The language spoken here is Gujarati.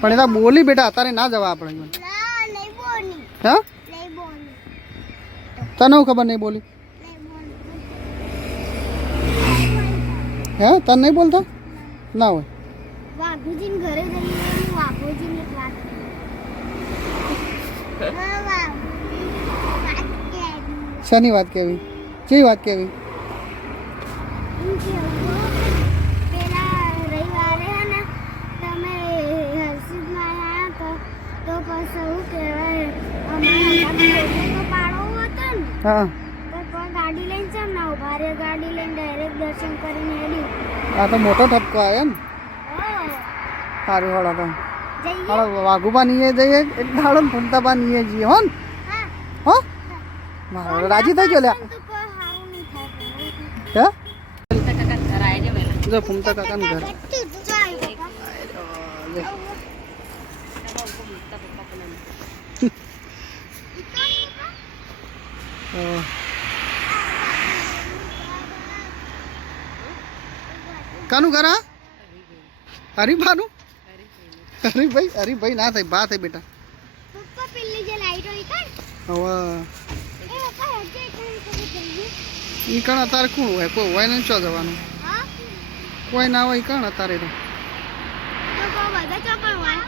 પણ એ તો બોલી બેટા અત્યારે ના જવા આપણે હા તને હું ખબર નહીં બોલી હે તને નહીં બોલતા ના હોય વાઘુજી ઘરે જઈને વાઘુજી ની વાત શાની વાત કેવી કેવી વાત કેવી પેલા રવિવારે હે ને તમે હર્ષિદમાં આવ્યા તો પછી શું કહેવાય અમારા તો પાડો હતો ને હા તો કોઈ ગાડી લઈને છે ને ઉભા રે ગાડી લઈને ડાયરેક્ટ દર્શન કરીને હેડી આ તો મોટો ઠપકો આવ્યો ને સારું હળો તો હળો વાઘુબા નીએ જઈએ એક દાડો ને ફૂમતાબા નીએ જઈએ હો ને હો મારો રાજી થઈ ગયો લે હે જો ફૂમતા કાકાનું ઘર કાનું ઘર આ હરીભાનું હરીભાઈ ના થાય બા થાય બેટા પપ્પા પેલી જે લાઈટ હોય કાઢ હવે એ પપ્પા હજે ઈ કણ અત્યારે કોણ હોય કોઈ હોય ને ચો જવાનું હા કોઈ ના હોય કણ અત્યારે તો બધા ચોકડ હોય